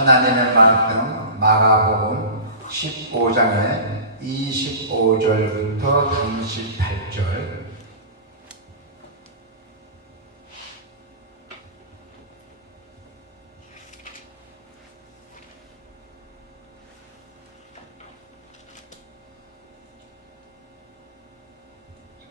하나님의 말씀 마가복음 15장의 25절부터 38절.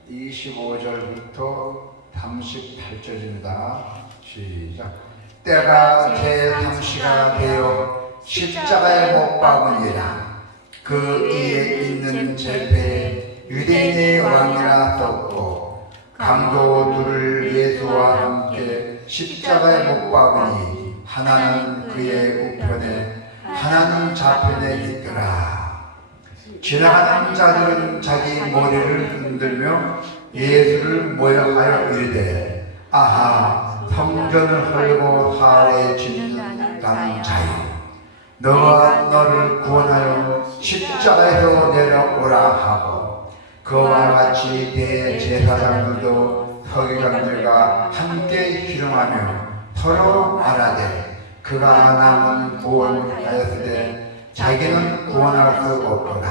(25절부터) 38절입니다. 시작. 때가 제3시가 되어 십자가에 못 박으니라. 그 위에 있는 제패에 유대인의 왕이라 썼고 강도 둘을 예수와 함께 십자가에 못 박으니 하나는 그의 우편에 하나는 좌편에 있더라. 지나가는 자들은 자기 머리를 흔들며 예수를 모욕하여 이르되 아하 성전을 헐고 사흘에 짓는 자여, 너가 너를 구원하여 십자가에서 내려오라 하고 그와 같이 대제사장들도 서기관들과 함께 희롱하며 서로 말하되 그가 남은 구원하였으되 자기는 구원할 수 없도다.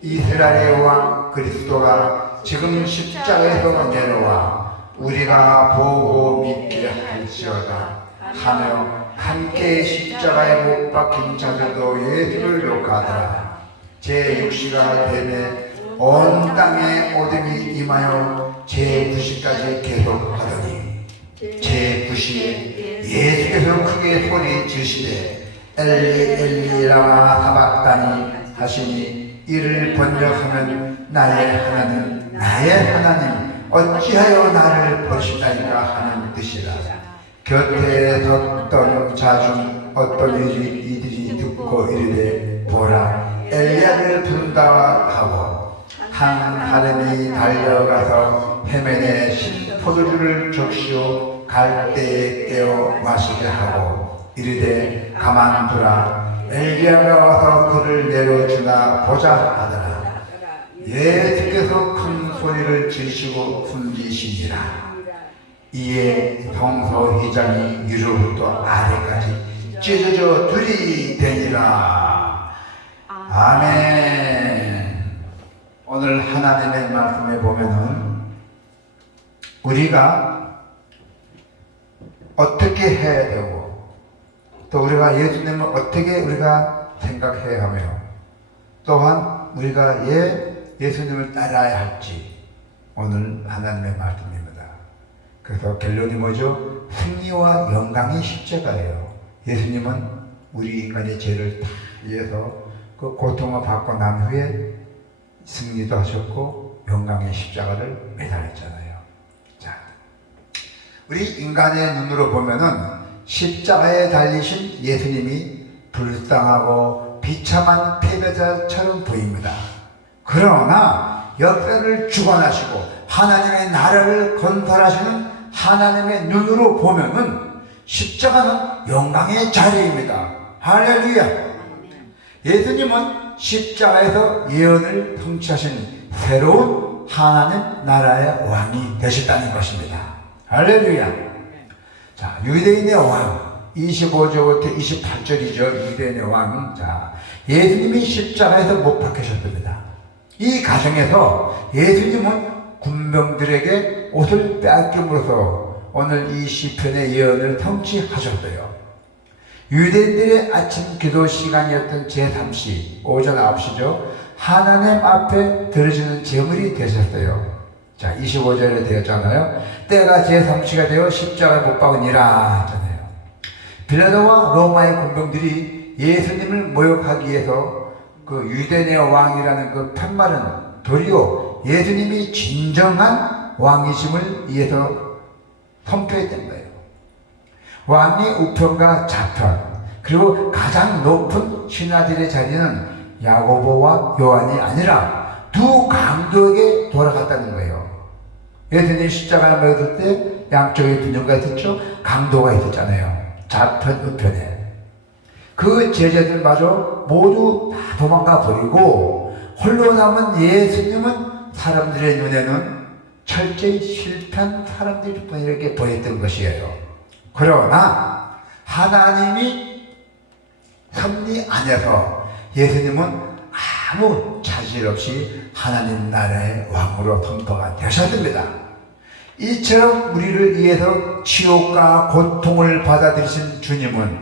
이스라엘의 왕 그리스도가 지금 십자가에서 내려와 우리가 보고 믿게 할지어다 하며 함께 십자가에 못 박힌 자들도 예수를 욕하더라. 제6시가 되매 온 땅에 어둠이 임하여 제9시까지 계속하더니 제9시에 예수께서 크게 소리 지르시되 엘리 엘리 라마 사박다니 하시니 이를 번역하면 나의 하나님 나의 하나님 어찌하여 나를 버리시나이까 하는 뜻이라. 곁에 섰던 자 중 어떤 이들이 듣고 이르되 보라 엘리야를 부른다 하고 한 사람이 달려가서 해면에 신 포도주를 적시어 갈대에 떼어 마시게 하고 이르되 가만두라 엘리야가 와서 그를 내려주나 보자 하더라. 예수께서 큰 소리를 지르시고 숨기시니라. 이에 성소휘장이 위로부터 아래까지 찢어져 들이대니라. 아멘. 오늘 하나님의 말씀에 보면은 우리가 어떻게 해야 되고 또 우리가 예수님을 어떻게 우리가 생각해야 하며 또한 우리가 예수님을 따라야 할지 오늘 하나님의 말씀입니다. 그래서 결론이 뭐죠? 승리와 영광이 십자가예요. 예수님은 우리 인간의 죄를 다 위해서 그 고통을 받고 난 후에 승리도 하셨고 영광의 십자가를 매달렸잖아요. 자, 우리 인간의 눈으로 보면은 십자가에 달리신 예수님이 불쌍하고 비참한 패배자처럼 보입니다. 그러나 역사를 주관하시고 하나님의 나라를 건설하시는 하나님의 눈으로 보면은 십자가는 영광의 자리입니다. 할렐루야. 예수님은 십자가에서 예언을 성취하신 새로운 하나님 나라의 왕이 되셨다는 것입니다. 할렐루야. 자, 유대인의 왕 25절부터 28절이죠. 유대인의 왕. 자, 예수님이 십자가에서 못 박히셨습니다. 이 가정에서 예수님은 군병들에게 옷을 빼앗김으로써 오늘 이 시편의 예언을 성취하셨어요. 유대인들의 아침 기도 시간이었던 제3시 오전 9시죠. 하나님 앞에 드려지는 제물이 되셨어요. 자, 25절에 되었잖아요. 때가 제3시가 되어 십자가에 못 박으니라 했잖아요. 빌라도와 로마의 군병들이 예수님을 모욕하기 위해서 그 유대인의 왕이라는 그 편말은 도리어 예수님이 진정한 왕이심을 위해서 선포했던 거예요. 왕의 우편과 좌편 그리고 가장 높은 신하들의 자리는 야고보와 요한이 아니라 두 강도에게 돌아갔다는 거예요. 예수님이 십자가를 매었을 때 양쪽에 두 누가 있었죠? 강도가 있었잖아요. 좌편, 우편에. 그 제자들마저 모두 다 도망가 버리고 홀로 남은 예수님은 사람들의 눈에는 철저히 실패한 사람들일 뿐이렇게 보였던 것이에요. 그러나 하나님이 섭리 안에서 예수님은 아무 차질 없이 하나님 나라의 왕으로 선포가 되셨습니다. 이처럼 우리를 위해서 지옥과 고통을 받아들이신 주님은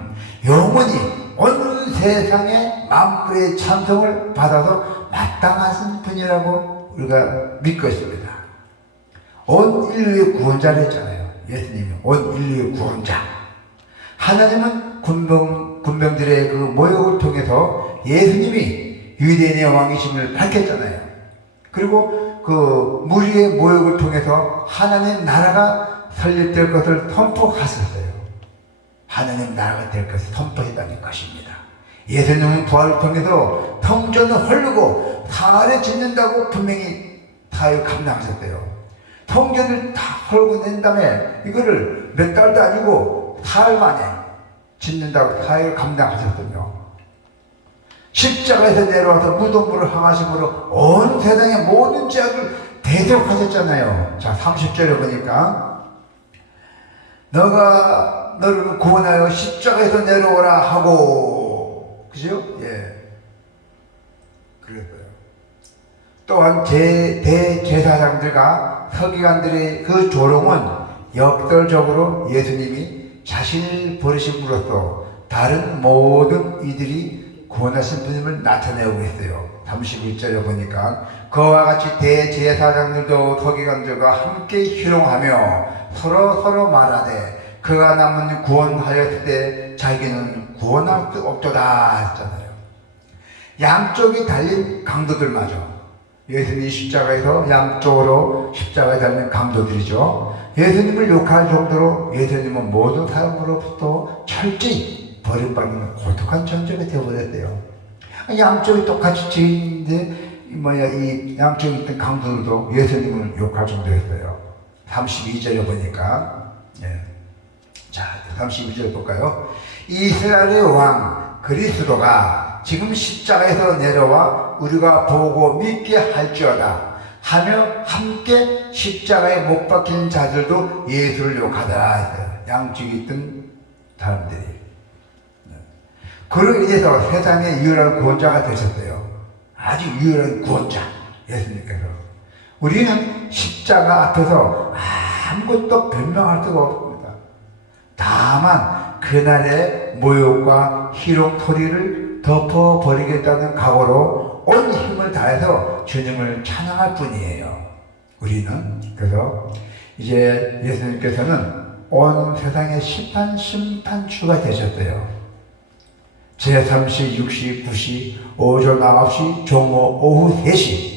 영원히 온 세상의 만물의 찬송을 받아서 마땅하신 분이라고 우리가 믿고 있습니다. 온 인류의 구원자를 했잖아요. 예수님이 온 인류의 구원자. 하나님은 군병들의 그 모욕을 통해서 예수님이 유대인의 왕이심을 밝혔잖아요. 그리고 그 무리의 모욕을 통해서 하나님 나라가 설립될 것을 선포하셨어요. 하나님 나라가 될 것을 선포했다는 것입니다. 예수님은 부활을 통해서 성전을 헐르고 사활에 짓는다고 분명히 사역을 감당하셨대요. 성전을 다 헐고 낸 다음에 이거를 몇 달도 아니고 사흘 만에 짓는다고 사역을 감당하셨거든요. 십자가에서 내려와서 무덤으로 항하심으로 온 세상의 모든 죄악을 대속하셨잖아요. 자, 30절에 보니까 너가 너를 구원하여 십자가에서 내려오라 하고, 그죠? 예. 그랬어요. 또한 대제사장들과 서기관들의 그 조롱은 역설적으로 예수님이 자신을 버리심으로써 다른 모든 이들이 구원하신 분임을 나타내고 있어요. 31절에 보니까 그와 같이 대제사장들도 서기관들과 함께 희롱하며 서로 말하되 그가 남은 구원하였을 때 자기는 구원할 수 없도다 했잖아요. 양쪽이 달린 강도들마저 예수님이 십자가에서 양쪽으로 십자가에 달린 강도들이죠. 예수님을 욕할 정도로 예수님은 모든 사람으로부터 철저히 버림받는 고독한 존재가 되어버렸대요. 양쪽이 똑같이 죄인인데 이 양쪽에 있던 강도들도 예수님을 욕할 정도였어요. 32절에 보니까 자, 32절 볼까요? 이스라엘의 왕 그리스도가 지금 십자가에서 내려와 우리가 보고 믿게 할지어다 하며 함께 십자가에 못 박힌 자들도 예수를 욕하더라 했어요. 양쪽에 있던 사람들이. 그로 인해서 세상의 유일한 구원자가 되셨어요. 아주 유일한 구원자 예수님께서. 우리는 십자가 앞에서 아무것도 변명할 수가 없습니다. 다만 그날의 모욕과 희롱 소리를 덮어버리겠다는 각오로 온 힘을 다해서 주님을 찬양할 뿐이에요. 우리는. 그래서 이제 예수님께서는 온 세상의 심판주가 되셨어요. 제3시, 6시, 9시, 오전 9시, 종오 오후 3시.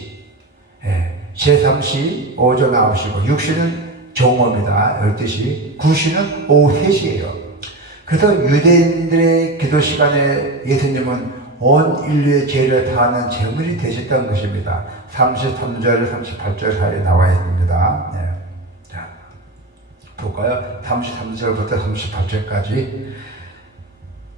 제3시 오전 9시고 6시는 종오입니다. 12시. 9시는 오후 3시예요. 그래서 유대인들의 기도 시간에 예수님은 온 인류의 죄를 다하는 제물이 되셨다는 것입니다. 33절, 38절 사이에 나와 있습니다. 자, 볼까요? 33절부터 38절까지.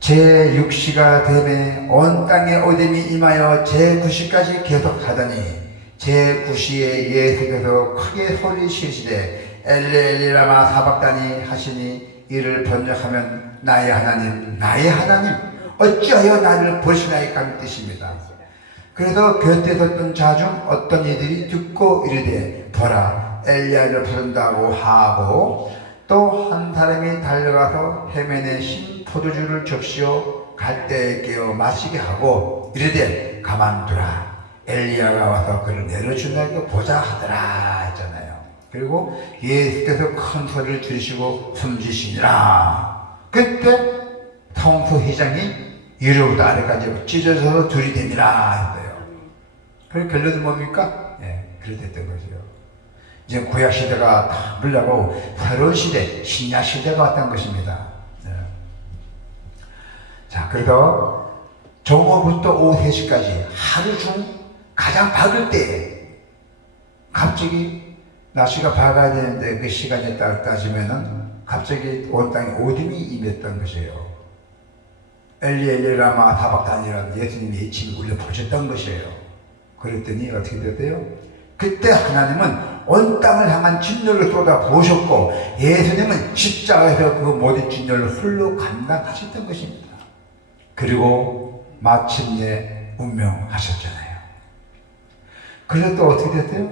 제6시가 되매 온 땅에 오됨이 임하여 제9시까지 계속하더니 제9시에 예수께서 크게 소리치시되 엘리 엘리 라마 사박다니 하시니 이를 번역하면 나의 하나님 나의 하나님 어찌하여 나를 버리시나이까 하는 뜻입니다. 그래서 곁에 섰던 자 중 어떤 이들이 듣고 이르되 보라 엘리야를 부른다고 하고 또 한 사람이 달려가서 헤매는 신 포도주를 적시어 갈대에 깨어 마시게 하고 이르되 가만두라 엘리야가 와서 그를 내려준다고 보자 하더라 했잖아요. 그리고 예수께서 큰 소리를 들으시고 숨지시니라. 그때 성소회장이 위로부터 아래까지 찢어져서 둘이 되니라 했어요. 그래서 결론이 뭡니까? 그래 됐던 거죠. 이제 구약 시대가 다 물러가고 새로운 시대, 신약 시대가 왔다는 것입니다. 자, 그래서 정오부터 오후 3시까지 하루 중 가장 밝을 때에 갑자기 날씨가 밝아야 되는데 그 시간에 따지면은 갑자기 온 땅에 어둠이 임했던 것이에요. 엘리 엘리 라마 사박단이라는 예수님이 예침이 울려 퍼졌던 것이에요. 그랬더니 어떻게 됐대요? 그때 하나님은 온 땅을 향한 진노를 쏟아 부으셨고 예수님은 십자가에서 그 모든 진노를 홀로 감당하셨던 것입니다. 그리고 마침내 운명하셨잖아요. 그래서 또 어떻게 됐어요?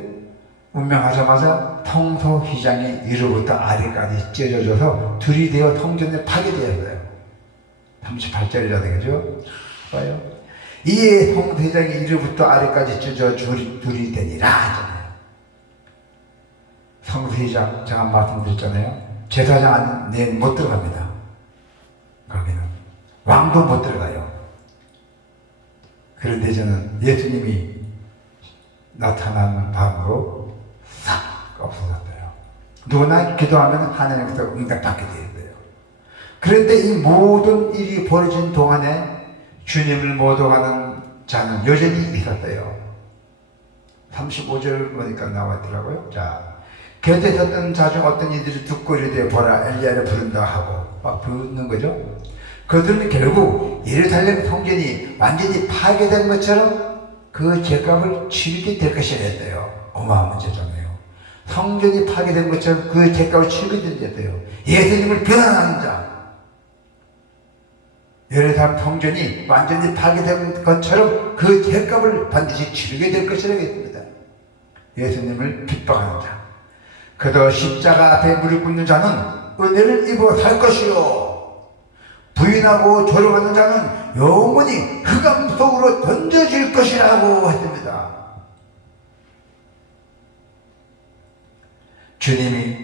운명하자마자 통소휘장이 위로부터 아래까지 찢어져서 둘이 되어 통전에 파괴되었어요. 38절이라는 거죠. 봐요. 이에 통소휘장이 위로부터 아래까지 찢어져 둘이 되니라 하잖아요. 성소휘장 제가 말씀드렸잖아요. 제사장 안에 못 들어갑니다. 거기는 왕도 못 들어가요. 그런데 저는 예수님이 나타나는 밤으로 싹 없어졌어요. 누구나 기도하면 하나님께서 응답받게 되었어요. 그런데 이 모든 일이 벌어진 동안에 주님을 모독하는 자는 여전히 있었어요. 35절 보니까 나왔더라고요. 자, 곁에 섰던 자 중 어떤 이들이 듣고 이르되 보라 엘리야를 부른다 하고 막 부르는 거죠. 그들은 결국 예루살렘 성전이 완전히 파괴된 것처럼 그 죄값을 치르게 될 것이라 했어요. 어마어마한 죄잖아요. 성전이 파괴된 것처럼 그 죄값을 치르게 됐어요. 예수님을 비난하는 자, 예루살렘 성전이 완전히 파괴된 것처럼 그 죄값을 반드시 치르게 될 것이라고 했습니다. 예수님을 핍박하는 자, 그도 십자가 앞에 무릎 꿇는 자는 은혜를 입어 살 것이요 부인하고 조롱하는 자는 영원히 흑암 속으로 던져질 것이라고 했습니다. 주님이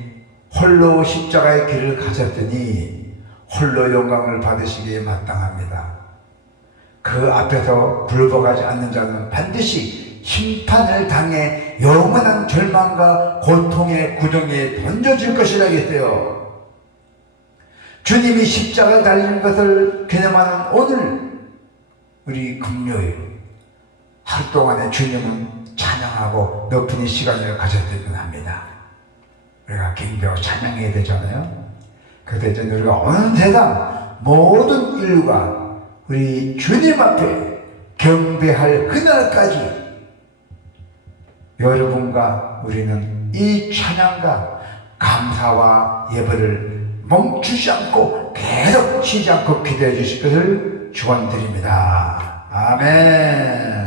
홀로 십자가의 길을 가셨더니 홀로 영광을 받으시기에 마땅합니다. 그 앞에서 불복하지 않는 자는 반드시 심판을 당해 영원한 절망과 고통의 구덩이에 던져질 것이라고 했어요. 주님이 십자가에 달린 것을 기념하는 오늘 우리 금요일 하루 동안에 주님은 찬양하고 높이는 시간을 가졌으면 합니다. 우리가 경배하고 찬양해야 되잖아요. 그래서 이제 우리가 온 세상 모든 일과 우리 주님 앞에 경배할 그날까지 여러분과 우리는 이 찬양과 감사와 예배를 멈추지 않고 계속 쉬지 않고 기도해 주실 것을 축원드립니다. 아멘.